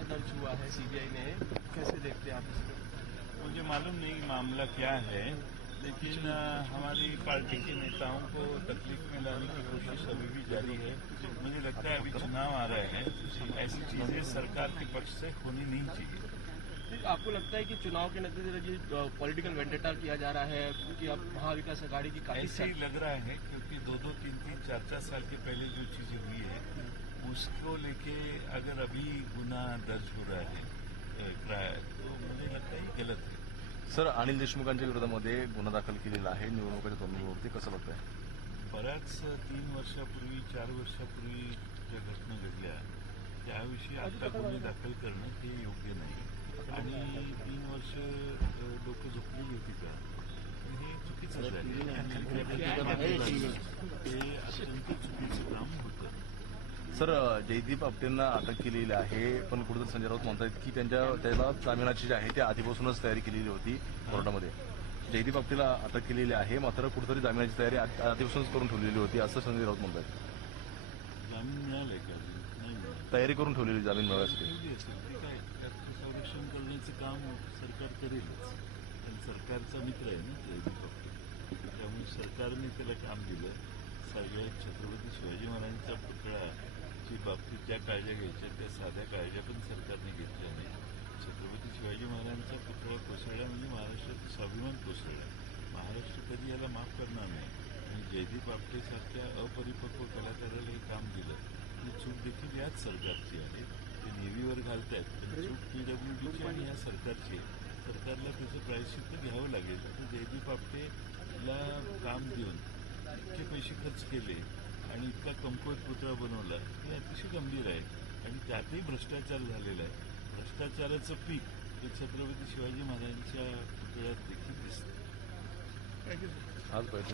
मामला दर्ज हुआ है सीबीआई ने। कैसे देखते हैं आप इसको मुझे मालूम नहीं मामला क्या है, लेकिन हमारी पार्टी के नेताओं को तकलीफ़ में लाने की कोशिश अभी भी जारी है। मुझे लगता है अभी चुनाव आ रहे हैं, ऐसी चीज़ें सरकार के पक्ष से होनी नहीं चाहिए। आपको लगता है कि चुनाव के नतीजे पॉलिटिकल वेंडेटा किया जा रहा है क्योंकि अब महाविकास अघाड़ी की काफ़ी ऐसे ही लग रहा है क्योंकि दो दो तीन तीन चार चार साल के पहले जो चीज़ें हुई है उसको लेके अगर अभी गुना दर्ज हो रहा है तो मुझे लगता है गलत है। सर अनिल देशमुखांच्या विरोधामध्ये गुन्हा दाखल केलेला आहे. निवडणुकीच्या तोंडीवरती कसं बघताय? बऱ्याच तीन वर्षापूर्वी चार वर्षापूर्वी ज्या घटना घडल्या त्याविषयी आता गुन्हे दाखल करणं हे योग्य नाही. आणि तीन वर्ष लोक झोपलेली होती का हे चुकीचं झालं. हे अत्यंत चुकीचं काम होतं. सर जयदीप आपटेंना अटक केलेली आहे पण कुठेतरी संजय राऊत म्हणतात की त्यांच्या त्याला जामिनाची जी आहे ती आधीपासूनच तयारी केलेली होती कोर्टामध्ये. जयदीप आपटेला अटक केलेली आहे मात्र कुठेतरी जामिनाची तयारी आधी- आधीपासूनच करून ठेवलेली होती असं संजय राऊत म्हणतात जामीन मिळालंय का. तयारी करून ठेवलेली जामीन मिळवण्यासाठी करण्याचं काम सरकार करेलच. पण सरकारचा मित्र आहे ना जयदीप बापटे त्यामुळे सरकारने त्याला काम दिलं. सगळ्या छत्रपती शिवाजी महाराजांच्या पुतळाची बाबतीत ज्या काळज्या घ्यायच्या त्या साध्या काळज्या पण सरकारने घेतल्या नाही. छत्रपती शिवाजी महाराजांचा पुतळा कोसळला म्हणजे महाराष्ट्राचा स्वाभिमान कोसळला. महाराष्ट्र कधी याला माफ करणार नाही. आणि जयदीप आपटेसारख्या अपरिपक्व कलाकाराला हे काम दिलं. ही चूक देखील याच सरकारची आहे. ते नेव्हीवर घालतायत पण चूक पीडब्ल्यूडीची आणि या सरकारची सरकारला त्याचं प्रायश्चित्त घ्यावं लागेल. तर जयदीप आपटेला काम देऊन इतके पैसे खर्च केले आणि इतका कमकुवत पुतळा बनवला हे अतिशय गंभीर आहे. आणि त्यातही भ्रष्टाचार झालेला आहे. भ्रष्टाचाराचं पीक हे छत्रपती शिवाजी महाराजांच्या पुतळ्यात देखील दिसतं आज